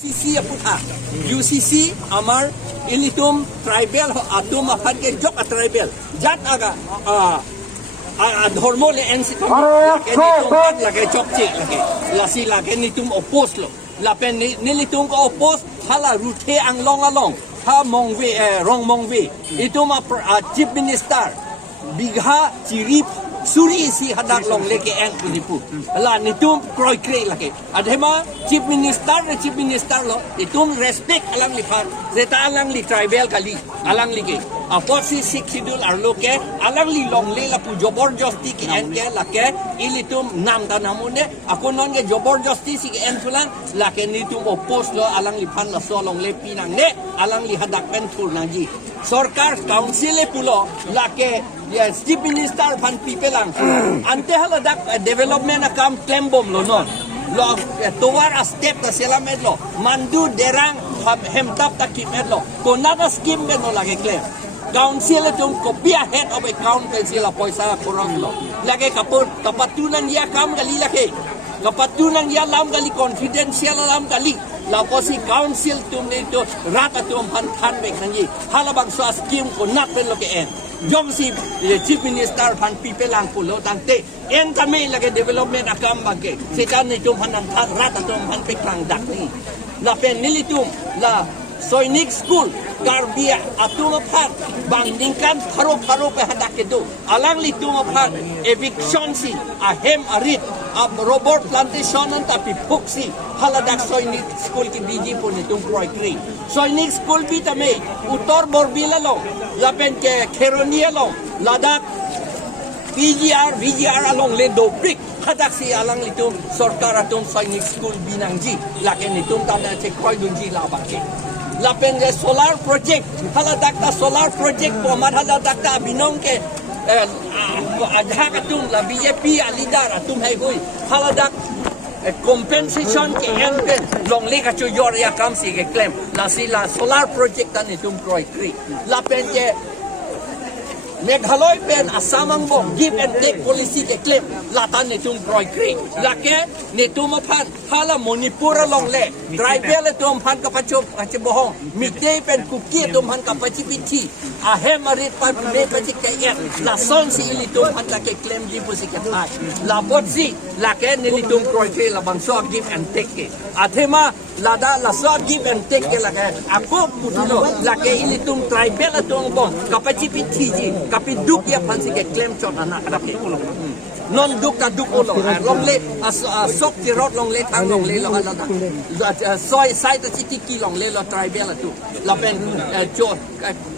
UCC puta UCC amar ilitum tribal atum akan ke jok tribal jat aga ধর্ম le ensitum lage chokche lage lasi lage nitum opos lo lapen nilitum ko opos hala ruthe anglong along ha mongwe rong mongwe itum chief minister bigha chirip suri si hadak long leke en punipu la nitum kroi krei lage adhema chief minister lo itum respect alang li phar zeta alang li tribal kali alang li ke aposi sikidul arloke alang li long le la pu jobor josti ki en ke lake ilitum nam da namune akonon ke jobor josti si en fulan lake nitum opos lo alang li phan la so long le pinang ne alang li hadak pen thul nangji sarkar council e pulo lake yes chief minister phan pipelang ante hala dak development akam klembom lo non lo towar a step ta selamet lo mandu derang hemtap ta kimet lo konada scheme ben lo lage klem council tum kopia head of account council la poisa kurang lo lage kapur kapatunan ya kam gali lage kapatunan ya lam gali confidential lam gali la posi council tum ne to rata tum han bek nangi halabang so scheme ko nak pen lo ke en jom si chief minister phan people lang pulo tante en kami lage development akam bangke setan ni tum han rata tum han pek lang dak ni la pen nilitum la Soinik school karbia atung aphat bandingkan pharo pe hadak ke do alang li tung aphat eviction si ahem arit ab robot plantation an tapi puksi haladak Soinik school ki biji pun tung kroi kri Soinik school bi tame utor borbila lo lapen ke kheronia lo ladak VGR along le do brick hadak si alang li tung sarkar atung Soinik school binangji laken li tung tanda che kroi dunji la bakke lapen de solar project haladak ta solar project po haladak ta binong ke adha katum la BJP alidar atum hai hui haladak compensation ke enpen long le ka chu yor ya kam si ke claim la si la solar project ta ni tum kroi kri lapen ke Meghaloi pen asamang bo give and take policy ke claim latan ni tum kroi kri lake ni tum phan hala Manipur long le tribal tum phan ka pachu bohong mitei pen kuki tum phan ka pachi pithi ahem arit pan me pachi ke la son si ili tum phan ka ke claim di pusi ke thai la potsi lake ni tum kroi kri la bang so give and take ke athema lada la so give and take ke lake ako putilo lake ili tum tribal tum bo ka pachi pithi ji kapi duk ya pansi ke claim chot anak kapi non duk ka duk ulo long le sok ti rot long le thang long le lo ala soi sai ta chi ki long le lo tribal tu la pen cho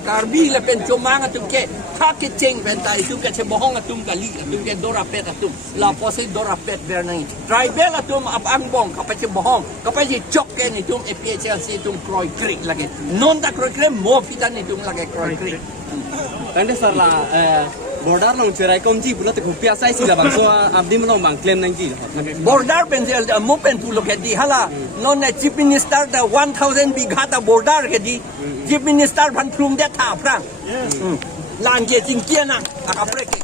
karbi le pen cho manga tu ke kha ke cheng pen tai tu ke che bohong atum ka li tu ke dora pet atum la posi dora pet ber nang tribal atum ap ang bong ka pa che bohong ka pa che chok ke ni tum APHC tum kroi krik lagi non da kroi krik mo fitan ni tum lagi kroi krik Tanda sarla border long cerai komji pula tu kupia sai sila bang so abdi melong bang claim nangji border pensel mo pen pulo ke di hala non ne chief minister da 1000 bigha da border ke di chief minister ban plum de tha prang lan je jing kia na akapre ke